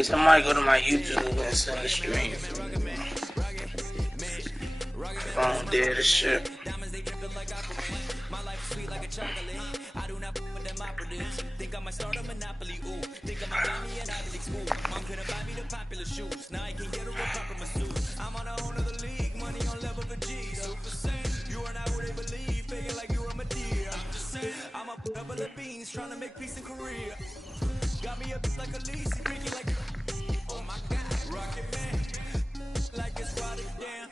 Hey, somebody go to my YouTube and send the stream. Phone dead as shit. Think I might start a monopoly, ooh. Think I'm a Benny and Ivy League school. Mom couldn't buy me the popular shoes. Now I can get her a proper masseuse. I'm on a whole nother league, money on level for G. Super Saiyan, you are not who they believe. Faking like you're a Medea. I'm just saying, I'm a couple of beans trying to make peace in Korea. Got me up like a lease, freaky like, oh my God, Rocket Man. Like it's Friday, damn,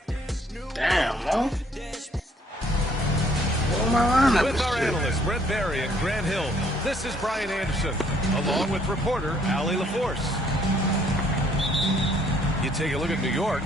man. With our analysts, Brent Barry and Grant Hill, this is Brian Anderson, along with reporter Allie LaForce. You take a look at New York.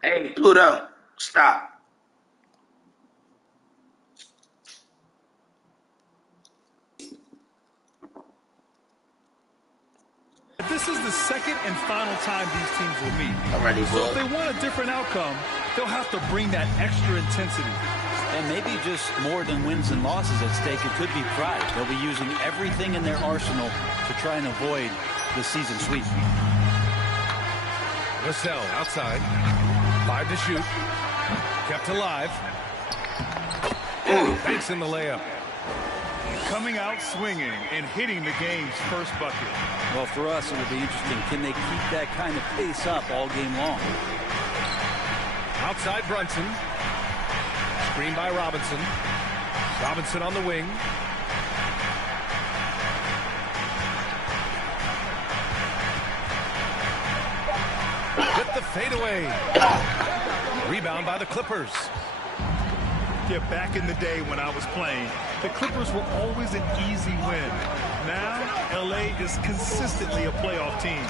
Hey, Pluto, stop. This is the second and final time these teams will meet. So if they want a different outcome, they'll have to bring that extra intensity. And maybe just more than wins and losses at stake. It could be pride. They'll be using everything in their arsenal to try and avoid the season sweep. Vassell outside. 5 to shoot. Kept alive. Banks in the layup. Coming out swinging and hitting the game's first bucket. Well, for us, it will be interesting. Can they keep that kind of pace up all game long? Outside Brunson. Screen by Robinson. Robinson on the wing. With the fadeaway. Rebound by the Clippers. Yeah, back in the day when I was playing, the Clippers were always an easy win. Now, LA is consistently a playoff team.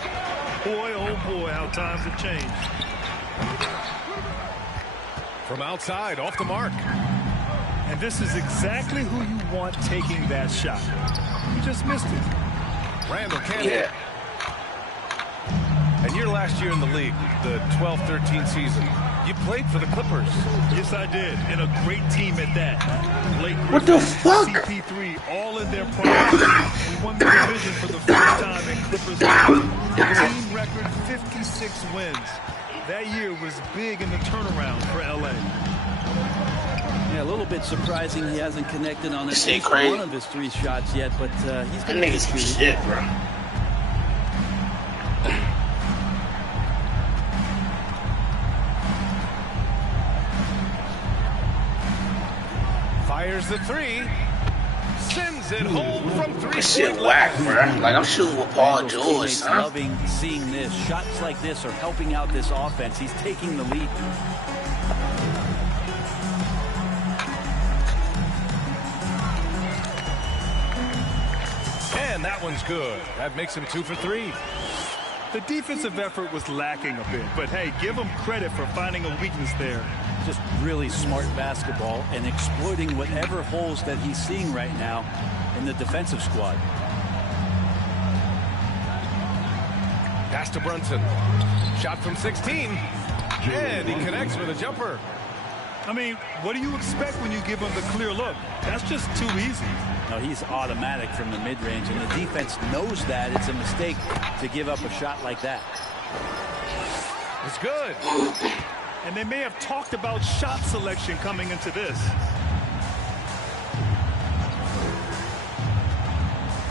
Boy, oh boy, how times have changed. From outside, off the mark. And this is exactly who you want taking that shot. You just missed it. Randall can't hit. And your last year in the league, the 12-13 season, you played for the Clippers. Yes, I did. And a great team at that. Blake What the fuck? CP3, all in their prime. We won the division for the first time in Clippers history. Team record 56 wins. That year was big in the turnaround for LA. Yeah, a little bit surprising he hasn't connected on at least one of his 3 shots yet, but he's going to some shit, bro. Fires the 3. Sends it home from 3. This shit whack, bro. Like I'm shooting with Paul George, son. Loving seeing this. Shots like this are helping out this offense. He's taking the lead. And that one's good. That makes him 2 for 3. The defensive effort was lacking a bit, but hey, give him credit for finding a weakness there. Just really smart basketball and exploiting whatever holes that he's seeing right now in the defensive squad. Pass to Brunson. Shot from 16. And he connects with a jumper. I mean, what do you expect when you give him the clear look? That's just too easy. No, he's automatic from the mid-range, and the defense knows that it's a mistake to give up a shot like that. It's good. And they may have talked about shot selection coming into this.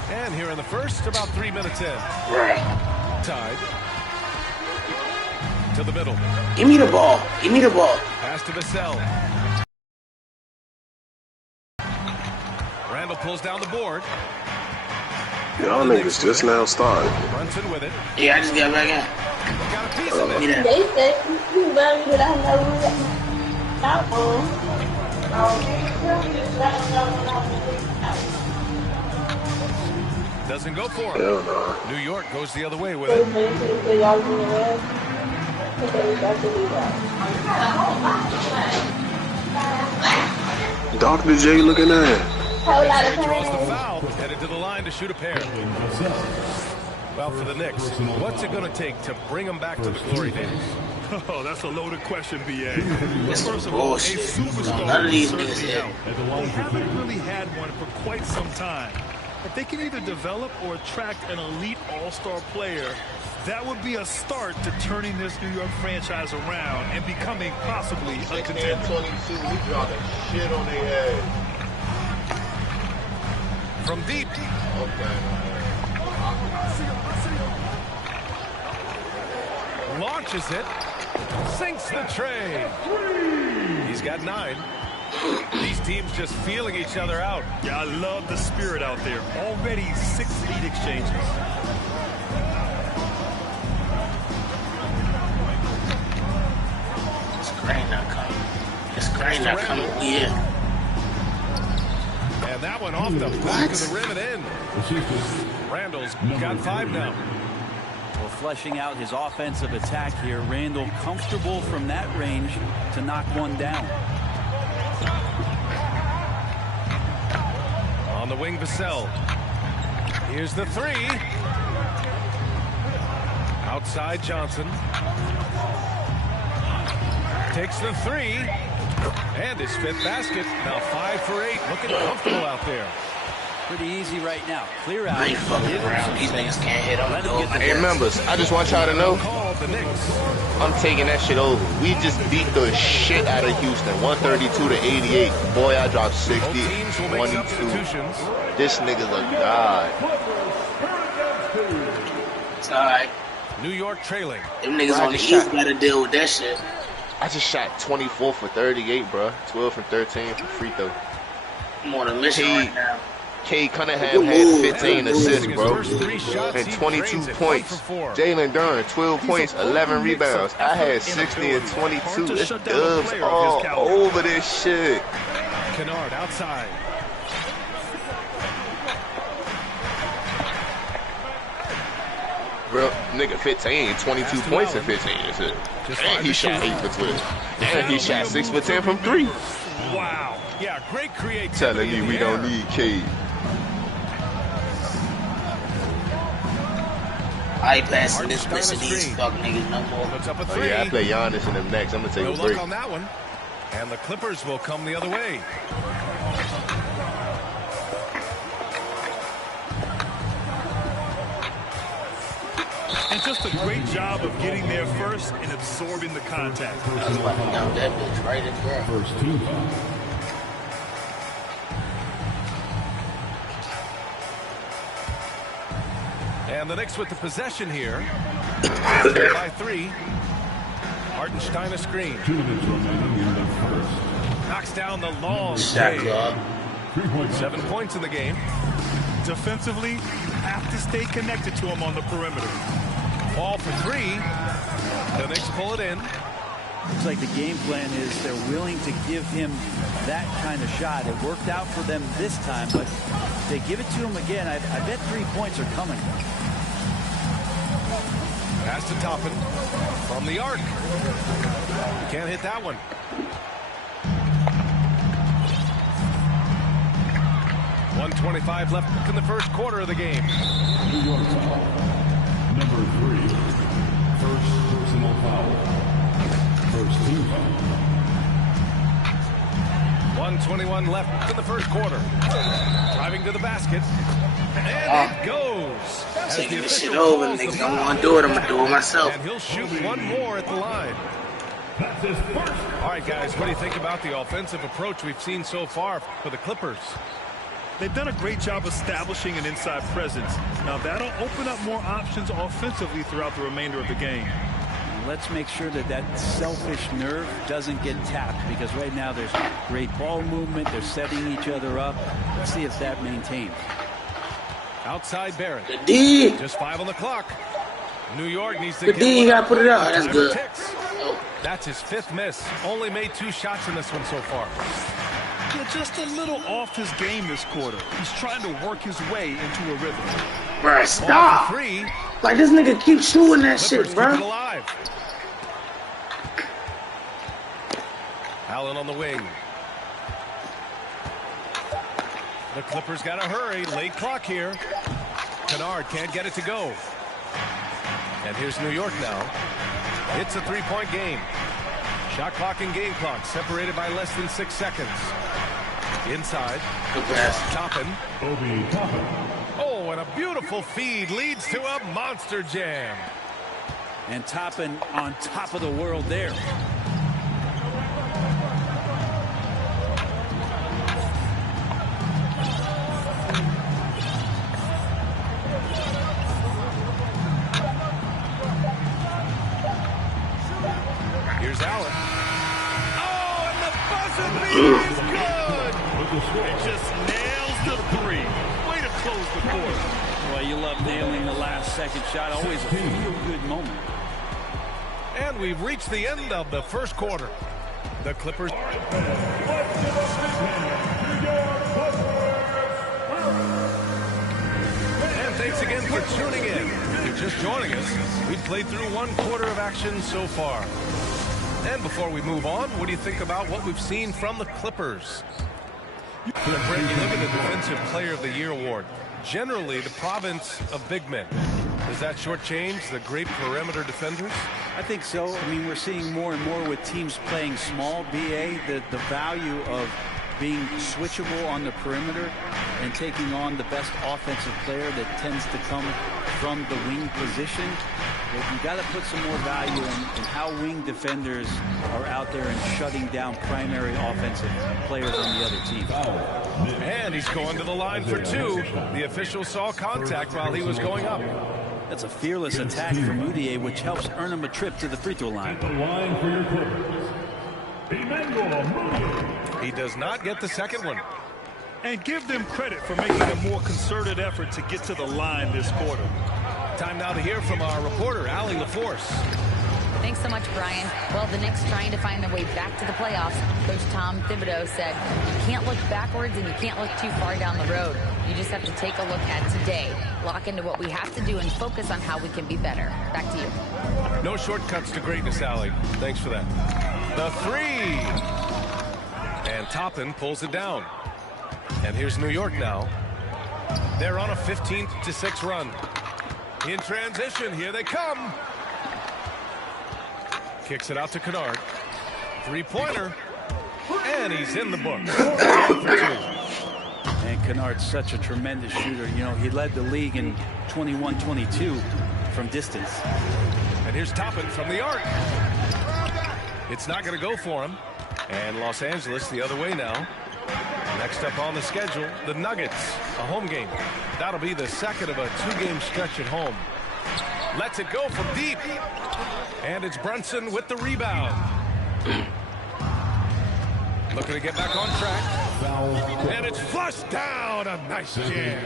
And here in the first, about 3 minutes in. Tied. To the middle. Give me the ball. Give me the ball. Pass to Vassell. Randall pulls down the board. Y'all niggas just now started. Brunson with it. Yeah, I just got back in. Got a piece of it. They said you better get out Doesn't go for him. Hell no. New York goes the other way with it. Dr. J looking at. Whole lot of He draws the pain. foul, headed to the line to shoot a pair. Well, for the Knicks, what's it going to take to bring them back to the glory days? Oh, that's a loaded question, B.A. That's First some of all, a bullshit. superstar None of these would niggas certainly hit. help. They haven't really had one for quite some time. If they can either develop or attract an elite all-star player, that would be a start to turning this New York franchise around and becoming possibly a contender. 22, we dropped a shit on their ass. From deep. Launches it. Sinks the tray. He's got 9. These teams just feeling each other out. Yeah, I love the spirit out there. Already 6 lead exchanges. This grain not coming. This grain not coming. Yeah. And that one off the back of the rim and in. Randall's got 5 now. Well, fleshing out his offensive attack here. Randall comfortable from that range to knock one down. On the wing, Vassell. Here's the 3. Outside Johnson. Takes the 3. And his 5th basket. Now 5 for 8. Looking comfortable out there. Pretty easy right now. Clear out. I ain't fucking around. These niggas can't hit on the goal. Hey, members, I just want y'all to know, Call the Knicks. I'm taking that shit over. We just beat the shit out of Houston, 132 to 88. Boy, I dropped 60, Both teams will make 22. substitutions. This nigga's a god. It's alright. New York trailing. Them niggas on the Right, East gotta deal with that shit. I just shot 24 for 38, bro. 12 for 13 for free throw. I'm on a mission right now. K Cunningham had 15 assists, His bro, first 3 shots, and he 22 drains it, points. 1 for 4. Jalen Duren, 12 points, 11 rebounds. I had 60 and 22. It's dubs all over this shit. Kennard outside. Bro, nigga 15, 22 points in 15 assists. And he shot 8 for 12. And he shot 6 for 10 from 3. Wow. Yeah, great creativity. Telling me we don't need K. I ain't passing this bitch to these fuck niggas no more. Puts up a Oh 3. yeah, I play Giannis in them next. I'm gonna take No a break. luck on that one. And the Clippers will come the other way. And just a great job of getting there first and absorbing the contact. I was about to dump that bitch right in there. First team foul. And the Knicks with the possession here. By 3. Hartenstein a screen. 2 minutes remaining in the first. Knocks down the long Shot three. clock. 7 points in the game. Defensively, you have to stay connected to him on the perimeter. Ball for 3. The Knicks pull it in. Looks like the game plan is they're willing to give him that kind of shot. It worked out for them this time, but if they give it to him again, I bet 3 points are coming. Pass to Toppin from the arc. Can't hit that one. .125 left in the first quarter of the game. New York foul. Number 3. First personal foul. First team foul. 1:21 left in the first quarter. Driving to the basket. And it goes. As Taking the this shit official over. calls Niggas the don't foul. want to do it. I'm going to do it myself. And he'll shoot one more at the line. That's his first. All right, guys, what do you think about the offensive approach we've seen so far for the Clippers? They've done a great job establishing an inside presence. Now that'll open up more options offensively throughout the remainder of the game. Let's make sure that that selfish nerve doesn't get tapped, because right now there's great ball movement. They're setting each other up. Let's see if that maintains. Outside Barrett. The D. Just 5 on the clock. New York needs to The get D, you one got to put it out. That's Timer good. ticks. Oh. That's his 5th miss. Only made 2 shots in this one so far. Yeah, just a little off his game this quarter. He's trying to work his way into a rhythm. Bruh, Ball stop. for 3. Like, this nigga keeps shooting that Clippers shit, keep it bruh. alive. Allen on the wing. The Clippers got to hurry. Late clock here. Kennard can't get it to go. And here's New York now. It's a three-point game. Shot clock and game clock separated by less than 6 seconds. Inside. Toppin. Oh, and a beautiful feed leads to a monster jam. And Toppin on top of the world there. Here's Allen. Oh, and the buzzer beat is good. It just nails the three. Way to close the quarter. Well, you love nailing the last second shot. Always a feel-good moment. And we've reached the end of the first quarter. The Clippers. And thanks again for tuning in. If you're just joining us, we've played through one quarter of action so far. And before we move on, what do you think about what we've seen from the Clippers? Brent, you look at the Defensive Player of the Year award. Generally, the province of big men. Does that shortchange the great perimeter defenders? I think so. I mean, we're seeing more and more with teams playing small, BA, the value of being switchable on the perimeter and taking on the best offensive player that tends to come from the wing position. But you got to put some more value in how wing defenders are out there and shutting down primary offensive players on the other team. And he's going to the line for two. The official saw contact while he was going up. That's a fearless attack from Mudiay, which helps earn him a trip to the free throw line. The line for your Clippers. He does not get the second one. And give them credit for making a more concerted effort to get to the line this quarter. Time now to hear from our reporter, Allie LaForce. Thanks so much, Brian. Well, the Knicks trying to find their way back to the playoffs. Coach Tom Thibodeau said, you can't look backwards and you can't look too far down the road. You just have to take a look at today, lock into what we have to do, and focus on how we can be better. Back to you. No shortcuts to greatness, Allie. Thanks for that. The three. And Toppin pulls it down. And here's New York now. They're on a 15-6 run. In transition, here they come. Kicks it out to Kennard. Three-pointer. And he's in the book. For two. And Kennard's such a tremendous shooter. You know, he led the league in 21-22 from distance. And here's Toppin from the arc. It's not going to go for him. And Los Angeles the other way now. Next up on the schedule, the Nuggets, a home game. That'll be the second of a two-game stretch at home. Lets it go from deep. And it's Brunson with the rebound. Looking to get back on track. And it's flushed down. A nice jam.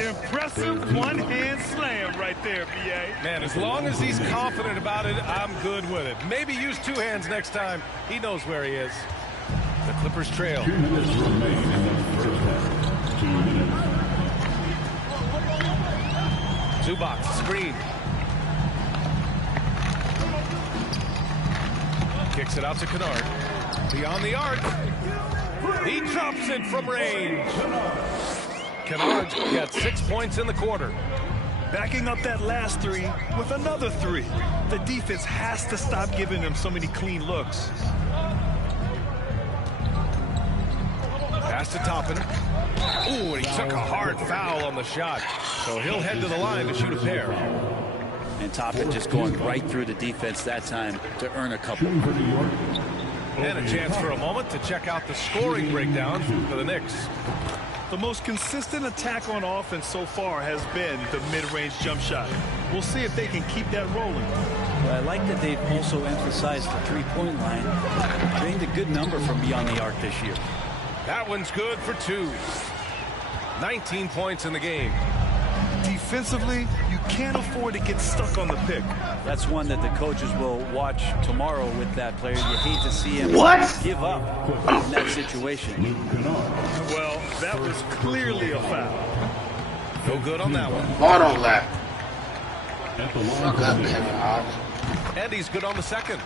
Impressive one-hand slam right there, B.A. Man, as long as he's confident about it, I'm good with it. Maybe use two hands next time. He knows where he is. The Clippers trail. 2 minutes remain in the first half. 2 minutes. Zubac, screen. Kicks it out to Kennard. Beyond the arc. He drops it from range. Kennard got 6 points in the quarter. Backing up that last three with another three. The defense has to stop giving them so many clean looks. Pass to Toppin. Ooh, and he took a hard foul on the shot. So he'll head to the line to shoot a pair. And Toppin just going right through the defense that time to earn a couple. And a chance for a moment to check out the scoring breakdown for the Knicks. The most consistent attack on offense so far has been the mid-range jump shot. We'll see if they can keep that rolling. Well, I like that they've also emphasized the three-point line. Drained a good number from beyond the arc this year. That one's good for two. 19 points in the game. Defensively, you can't afford to get stuck on the pick. That's one that the coaches will watch tomorrow with that player. You hate to see him give up in that situation. Well, that was clearly a foul. No good on that one. Ball don't lie. Fuck up, Kevin Hodge. And he's good on the second.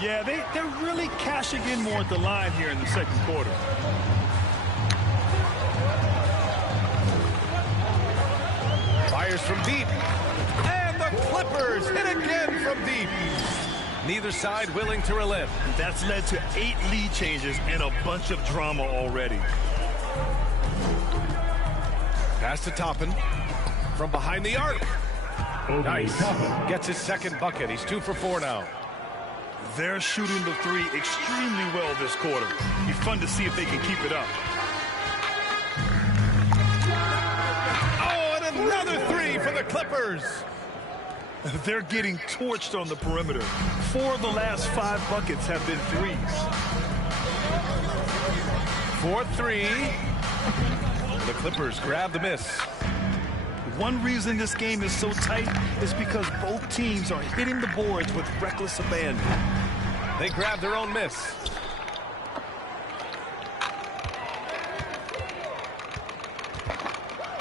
Yeah, they're really cashing in more at the line here in the second quarter. Fires from deep. And the Clippers hit again from deep. Neither side willing to relent. That's led to 8 lead changes and a bunch of drama already. Pass to Toppin. From behind the arc. Nice. Gets his second bucket. He's 2 for 4 now. They're shooting the 3 extremely well this quarter. Be fun to see if they can keep it up. Oh, and another 3 for the Clippers. They're getting torched on the perimeter. 4 of the last 5 buckets have been threes. 4-3. The Clippers grab the miss. One reason this game is so tight is because both teams are hitting the boards with reckless abandon. They grab their own miss.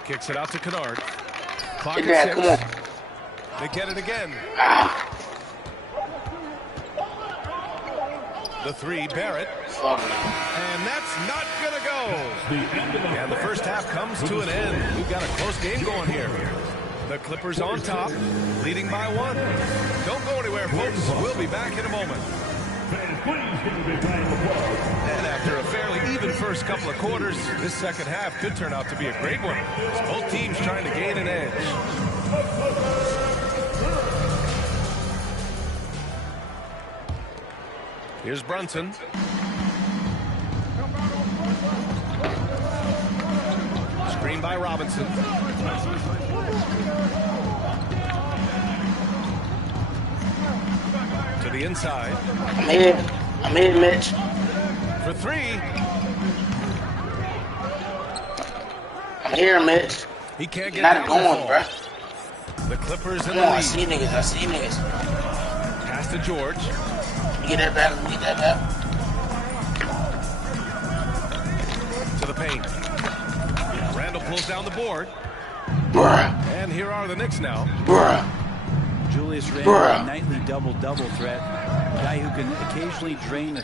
Kicks it out to Kennard. Clock at 6. They get it again. The 3, Barrett. And that's not going to go. And the first half comes to an end. We've got a close game going here. The Clippers on top, leading by 1. Don't go anywhere, folks. We'll be back in a moment. And after a fairly even first couple of quarters, this second half could turn out to be a great one. Both teams trying to gain an edge. Here's Brunson. Screen by Robinson. To the inside. I'm in, Mitch. For 3. I'm here, Mitch. He can't get Not going, bro. The Clippers in Come the on, lead. I see niggas. Pass to George. Get that back. To the paint. Randall pulls down the board. Bruh. And here are the Knicks now. Bruh. Julius Randle, a nightly double-double threat. A guy who can occasionally drain the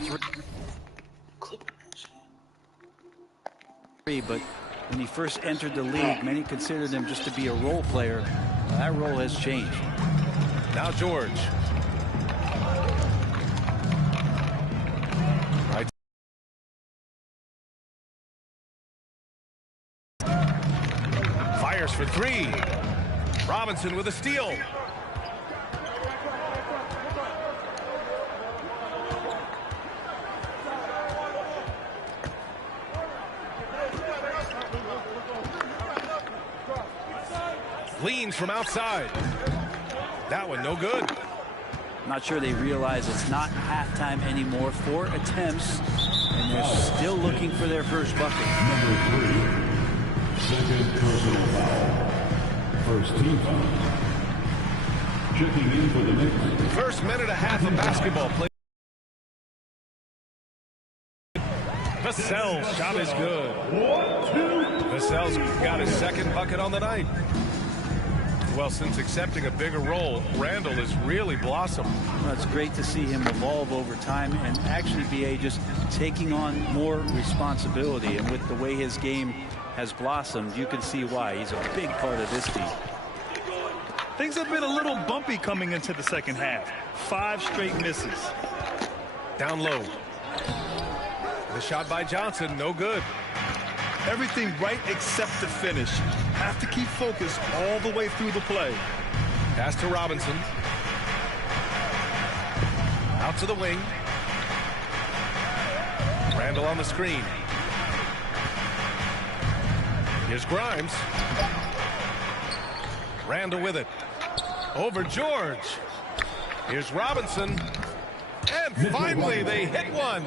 3. But when he first entered the league, many considered him just to be a role player. That role has changed. Now George. Right. Fires for 3. Robinson with a steal. Leans from outside. That one no good. Not sure they realize it's not halftime anymore. 4 attempts, and they're still looking for their first bucket. Number 3, second personal foul. First team foul. Checking in for the Knicks. First minute and a half of basketball play. Vassell's shot is good. Vassell's got his second bucket on the night. Well, since accepting a bigger role, Randall has really blossomed. Well, it's great to see him evolve over time and actually be just taking on more responsibility. And with the way his game has blossomed, you can see why. He's a big part of this team. Things have been a little bumpy coming into the second half. 5 straight misses. Down low. The shot by Johnson, no good. Everything right except the finish. Have to keep focused all the way through the play. Pass to Robinson. Out to the wing. Randall on the screen. Here's Grimes. Randall with it. Over George. Here's Robinson. And finally they hit one.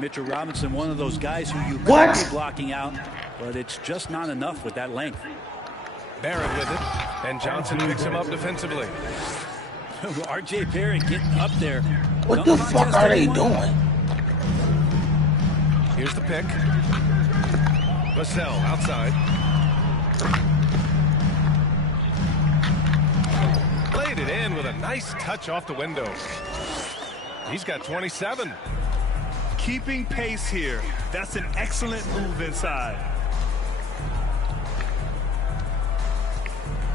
Mitchell Robinson, one of those guys who you could be blocking out, but it's just not enough with that length. Barrett with it, and Johnson picks him up defensively. R.J. Barrett getting up there. What the fuck are they doing? Here's the pick. Vassell outside. Played it in with a nice touch off the window. He's got 27. Keeping pace here. That's an excellent move inside.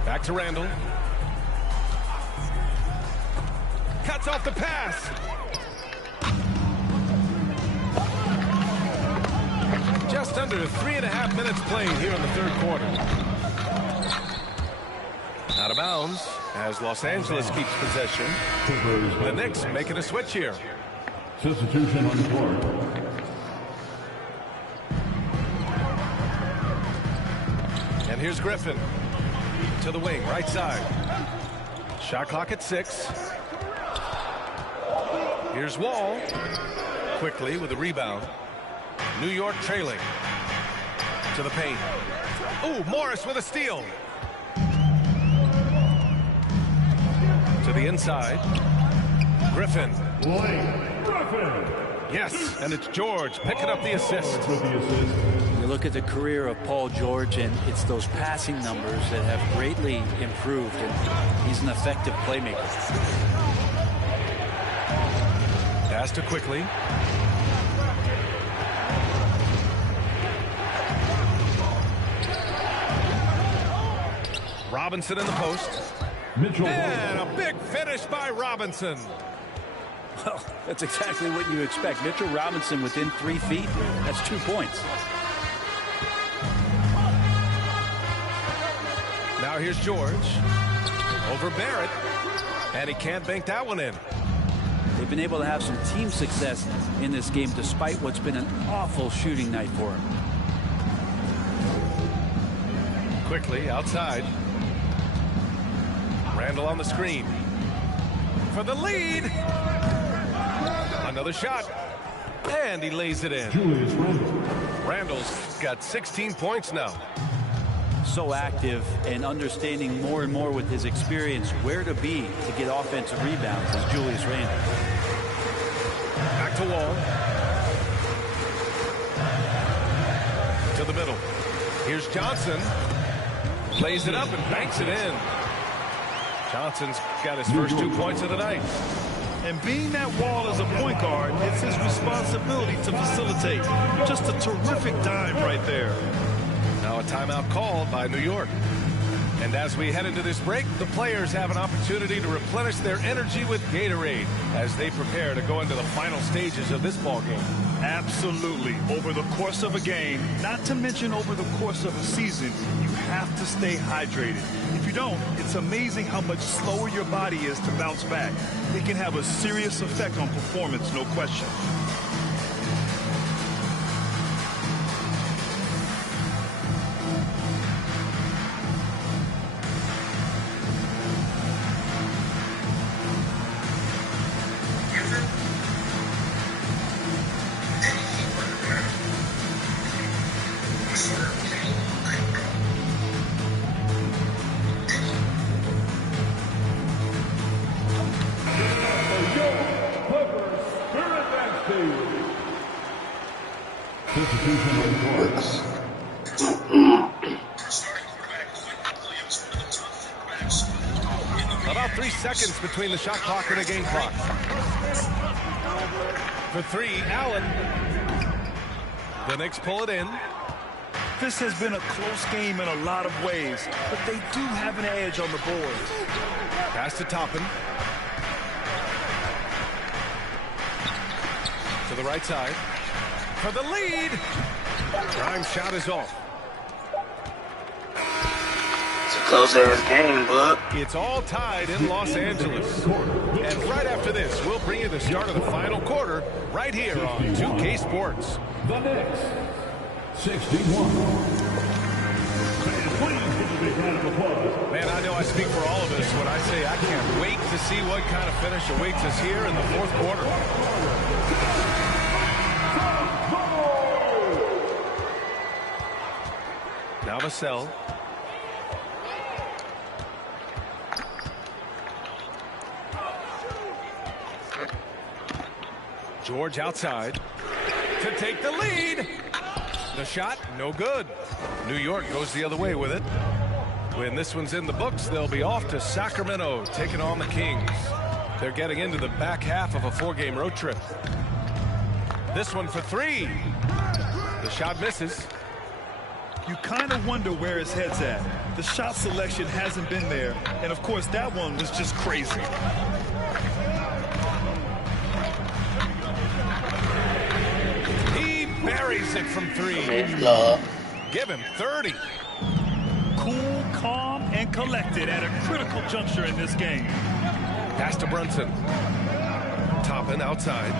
Back to Randall. Cuts off the pass. Just under 3.5 minutes played here in the third quarter. Out of bounds as Los Angeles keeps possession. The Knicks making a switch here. Substitution on the court. And here's Griffin to the wing, right side. Shot clock at 6. Here's Wall quickly with a rebound. New York trailing to the paint. Oh, Morris with a steal. To the inside. Griffin. Yes, and it's George picking up the assist. You look at the career of Paul George, and it's those passing numbers that have greatly improved, and he's an effective playmaker. Pass to quickly. Robinson in the post. Mitchell. And a big finish by Robinson. Well, that's exactly what you expect. Mitchell Robinson within 3 feet. That's 2 points. Now here's George. Over Barrett. And he can't bank that one in. They've been able to have some team success in this game despite what's been an awful shooting night for him. Quickly outside. Randall on the screen. For the lead. Another shot. And he lays it in. Randall's got 16 points now. So active and understanding more and more with his experience where to be to get offensive rebounds is Julius Randle. Back to Wall. To the middle. Here's Johnson. Lays it up and banks it in. Johnson's got his first 2 points of the night. And being that Wall as a point guard, it's his responsibility to facilitate. Just a terrific dime right there. Now a timeout called by New York. And as we head into this break, the players have an opportunity to replenish their energy with Gatorade as they prepare to go into the final stages of this ball game. Absolutely. Over the course of a game, not to mention over the course of a season, you have to stay hydrated. If you don't, it's amazing how much slower your body is to bounce back. It can have a serious effect on performance, no question. About 3 seconds between the shot clock and the game clock. For 3, Allen. The Knicks pull it in. This has been a close game in a lot of ways, but they do have an edge on the boards. Pass to Toppin. To the right side. For the lead. Prime shot is off. It's a close-ass game, bud. It's all tied in Los Angeles. And right after this, we'll bring you the start of the final quarter right here on 2K Sports. The Knicks, 61. Man, I know I speak for all of us when I say I can't wait to see what kind of finish awaits us here in the fourth quarter. Now Vassell. George outside to take the lead. The shot, no good. New York goes the other way with it. When this one's in the books, they'll be off to Sacramento, taking on the Kings. They're getting into the back half of a 4-game road trip. This one for 3. The shot misses. You kind of wonder where his head's at. The shot selection hasn't been there, and of course that one was just crazy. He buries it from 3. Give him 30. Cool, calm, and collected at a critical juncture in this game. Pass to Brunson. Toppin outside.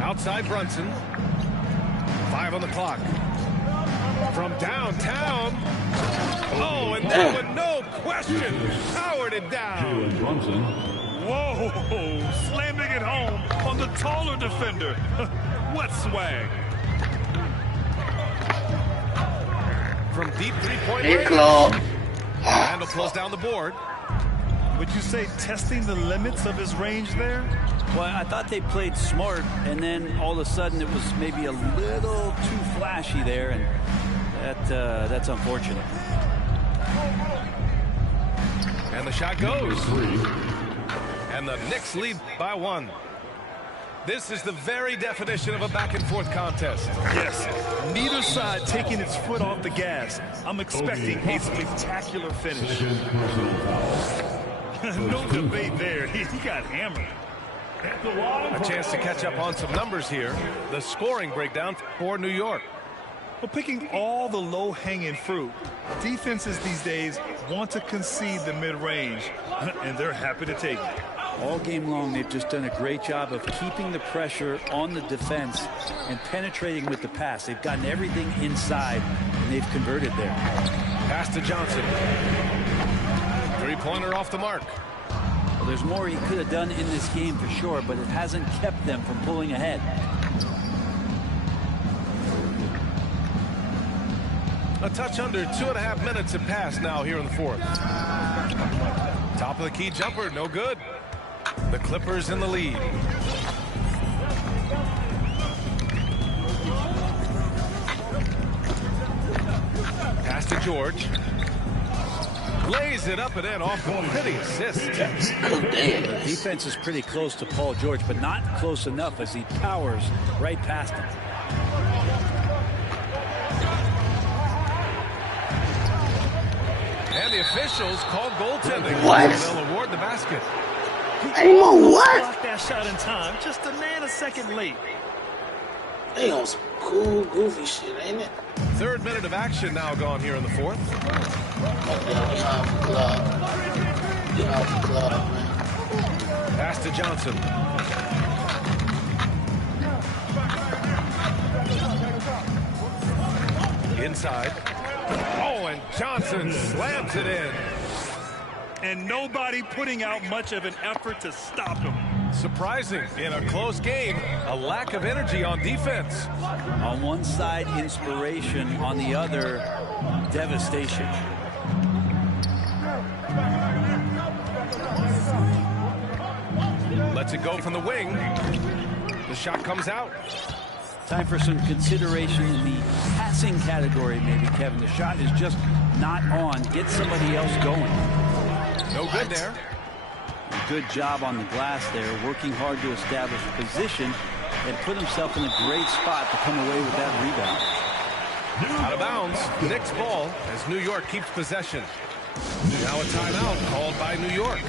Outside Brunson. 5 on the clock. From downtown. Oh, and that one, no question, powered it down. Whoa, slamming it home on the taller defender. What swag. From deep three-point range. Hey, Claude. Randall closed down the board. Would you say testing the limits of his range there? Well, I thought they played smart, and then all of a sudden it was maybe a little too flashy there, and that's unfortunate. And the shot goes. And the Knicks lead by 1. This is the very definition of a back-and-forth contest. Yes, neither side taking its foot off the gas. I'm expecting a spectacular finish. No debate there. He got hammered. A chance to catch up on some numbers here. The scoring breakdown for New York. Well, picking all the low-hanging fruit, defenses these days want to concede the mid-range, and they're happy to take it. All game long, they've just done a great job of keeping the pressure on the defense and penetrating with the pass. They've gotten everything inside, and they've converted there. Pass to Johnson. Three-pointer off the mark. Well, there's more he could have done in this game for sure, but it hasn't kept them from pulling ahead. A touch under 2.5 minutes have passed now here in the 4th. Top of the key jumper, no good. The Clippers in the lead. Pass to George. Lays it up and in off the pretty assist. The defense is pretty close to Paul George, but not close enough as he powers right past him. And the officials called goaltending. What? They'll award the basket. Hey, what? Blocked that shot in time, just a nanosecond late. They on some cool, goofy shit, ain't it? 3rd minute of action now gone here in the 4th. Get off the club. Get off the club, man. Pass to Johnson. Inside. Oh, and Johnson slams it in. And nobody putting out much of an effort to stop him. Surprising in a close game, a lack of energy on defense. On one side, inspiration. On the other, devastation. Lets it go from the wing. The shot comes out. Time for some consideration in the passing category, maybe, Kevin. The shot is just not on. Get somebody else going. No good there. Good job on the glass there, working hard to establish position and put himself in a great spot to come away with that rebound. Out of bounds, Knicks ball as New York keeps possession. Now a timeout called by New York.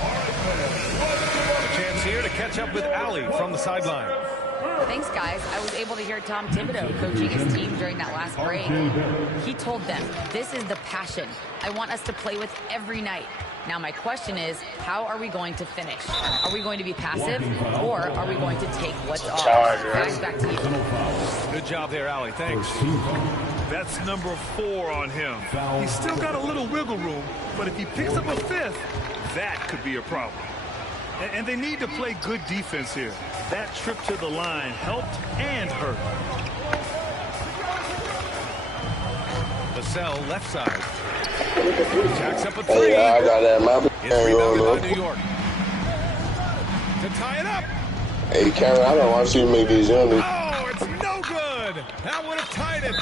A chance here to catch up with Allie from the sideline. Thanks, guys. I was able to hear Tom Thibodeau coaching his team during that last break. He told them, this is the passion I want us to play with every night. Now, my question is, how are we going to finish? Are we going to be passive, or are we going to take what's off? Guys, back to you. Good job there, Allie. Thanks. That's number 4 on him. He's still got a little wiggle room, but if he picks up a 5th, that could be a problem. And they need to play good defense here. That trip to the line helped and hurt. Vassell left side. Jacks up a 3. Hey, I got that mouth. It's rebounded by New York. To tie it up. Hey, Karen, I don't want you to make these young. Oh, it's no good. That would have tied it.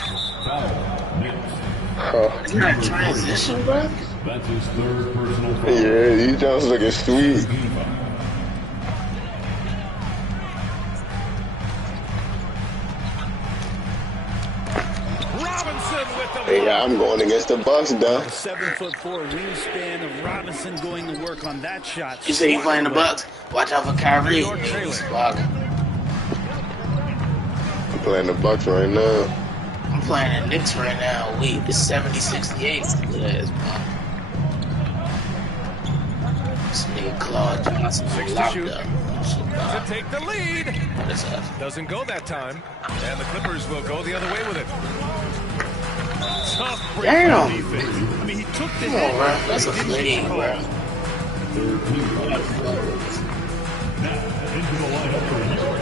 It's not transition, bro. That's his 3rd personal foul. Yeah, these jumps looking sweet. Yeah, I'm going against the Bucks, though. 7'4" wingspan of Robinson going to work on that shot. You say you playing the Bucks? Watch out for Kyrie. New York trailing. I'm playing the Bucks right now. I'm playing the Knicks right now. It's 70-68. Good ass ball. This nigga Claude Johnson locked up. To take the lead. What is that? Doesn't go that time. And the Clippers will go the other way with it. Tough break Damn. defense. I mean, he took the Come on, bro. That's a fleeting, bro. Now into the lineup for New York.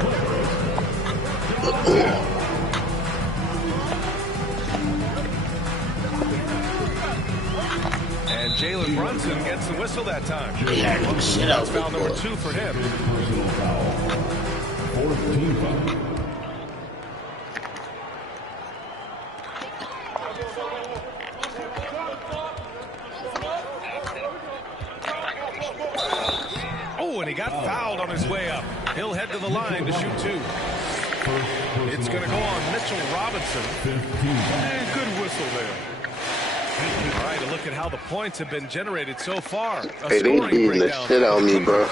And Jalen Brunson gets the whistle that time. Yeah, shit out. Foul number 2 for him. Personal foul. Fourth team foul. Oh, and he got fouled on his way up. He'll head to the line to shoot 2. It's going to go on Mitchell Robinson. And good whistle there. All right, a look at how the points have been generated so far. Hey, they beating the shit out of me, bro.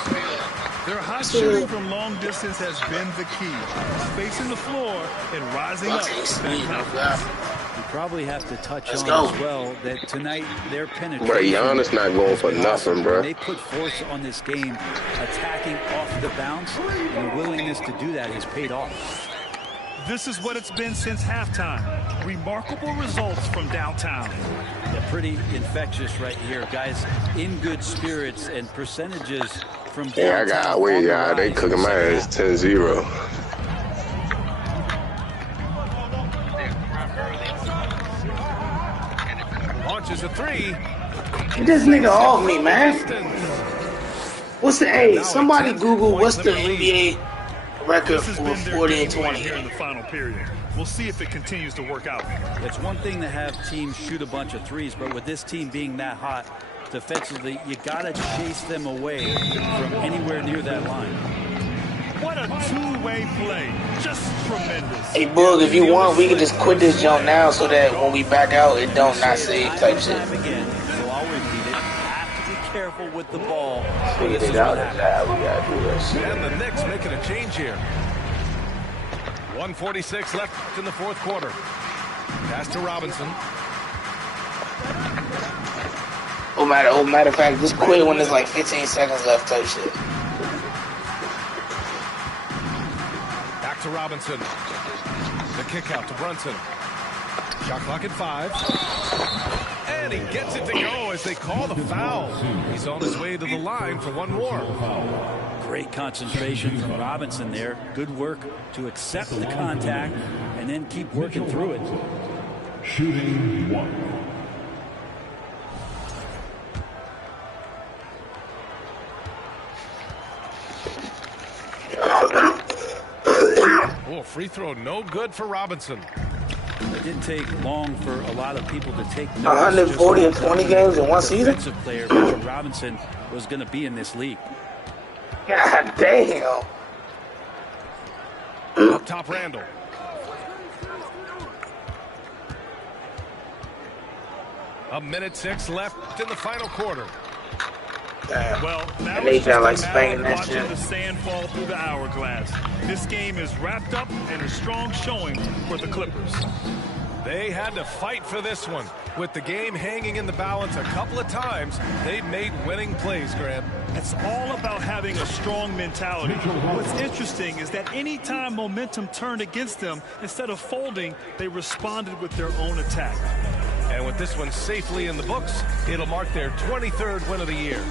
Their hot shooting from long distance has been the key. Spacing the floor and rising up. You probably have to touch Let's on go. as well that tonight their penetration. Bro, Giannis not going for nothing, bro. They put force on this game, attacking off the bounce, and the willingness to do that has paid off. This is what it's been since halftime. Remarkable results from downtown. They're pretty infectious right here, guys. In good spirits and percentages from downtown. Yeah, I got wait, y'all. They cooking my ass 10-0. Launches a 3. Get this nigga off me, man. What's the age? Somebody Google what's the NBA record This has for been their 40 and game plan 20. here in the final period. We'll see if it continues to work out. It's one thing to have teams shoot a bunch of threes, but with this team being that hot defensively, you got to chase them away from anywhere near that line. What a two-way play. Just tremendous. Hey, Boog, if you want, we can just quit this jump now so that when we back out, it don't not save type shit. Time again, so I'll repeat it. Have to be careful with the ball. Figured it out. Nah, we gotta do this. And the Knicks making a change here. 1:46 left in the fourth quarter. Pass to Robinson. Oh, matter of fact, just quit when there's like 15 seconds left type shit. Back to Robinson. The kick out to Brunson. Shot clock at 5. And he gets it to go as they call the foul. He's on his way to the line for one more. Great concentration from Robinson there. Good work to accept the contact and then keep working through it. Shooting 1. Oh, free throw no good for Robinson. It didn't take long for a lot of people to take notice. 140 and 20 games in one season? Defensive player Mitchell Robinson was going to be in this league. God damn. Up top, Randall. A minute 6 left in the final quarter. Damn. Well, now And they it's just got like a Spain matter of that watching shit. the sand fall through the hourglass. This game is wrapped up in a strong showing for the Clippers. They had to fight for this one. With the game hanging in the balance a couple of times, they made winning plays, Grant. It's all about having a strong mentality. What's interesting is that anytime momentum turned against them, instead of folding, they responded with their own attack. And with this one safely in the books, it'll mark their 23rd win of the year.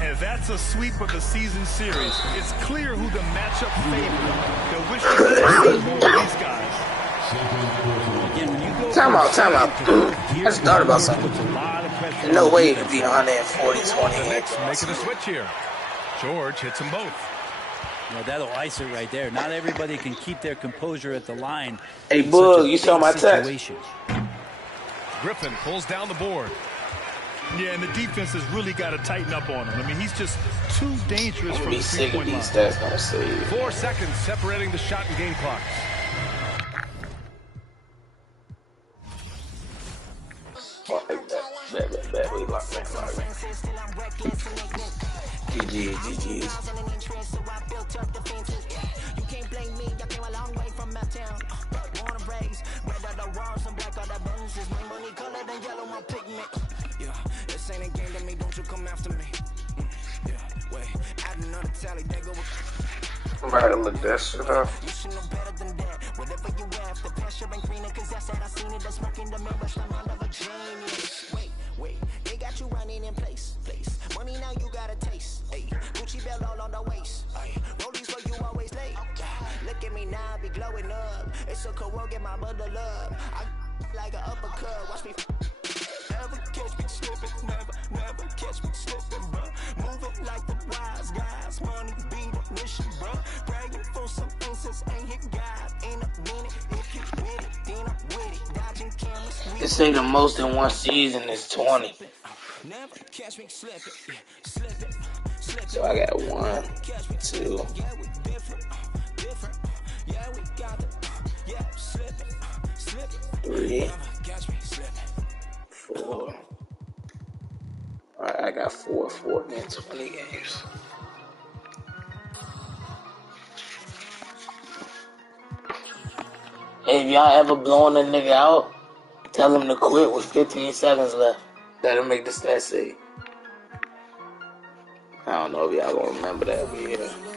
And that's a sweep of the season series. It's clear who the matchup favored. They'll wish they could have seen more of these guys. Again, when you go Time out. I just thought about something. puts a lot of pressure No on way it defense. could be 140, The 20. Knicks making a switch here. George hits them both. Well, that'll ice it right there. Not everybody can keep their composure at the line. Hey, in Bug, such a you saw big my text. situation. Griffin pulls down the board. Yeah, and the defense has really got to tighten up on him. I mean, he's just too dangerous I'm from gonna be the sick of three-point these line. stats gonna save. 4 seconds separating the shot and game clocks. Bet. We locked in. GG. You can't blame me, I came a long way from uptown. Born and raised, red are the walls and black are the Benzes. My money colored and yellow, my pigment. Yeah, this ain't a game to me, don't you come after me. Yeah, wait, add another tally, they go with. I'm about to look that shit up. You should know better than that. Whatever you have, the pasture ain't greener, cause I said I seen it. The smoke in the mirror, I'm out of a genius. Wait, they got you running in place. Money now you got a taste. Ay, Gucci belt all on the waist. Ay, rollies where you always late. Look at me now, I be glowing up. It's so cool, get my mother love. I like an uppercut, watch me. Never catch me slipping, never catch me slipping, bro. Moving like the wise guys, money be the mission, bro. Bragging for some instance, ain't hit God in a minute. If you with it, then I'm with it. Dodging cameras. They say the most in one season is 20. Never catch me slipping, So I got 1, 2. Yeah, we different. Yeah, we got it. Yeah, slipping. 3, Catch me slipping. 4. Alright, I got 4 in 20 games. Hey, if y'all ever blowing a nigga out, tell him to quit with 15 seconds left. That'll make the stat say. I don't know if y'all gonna remember that, but yeah.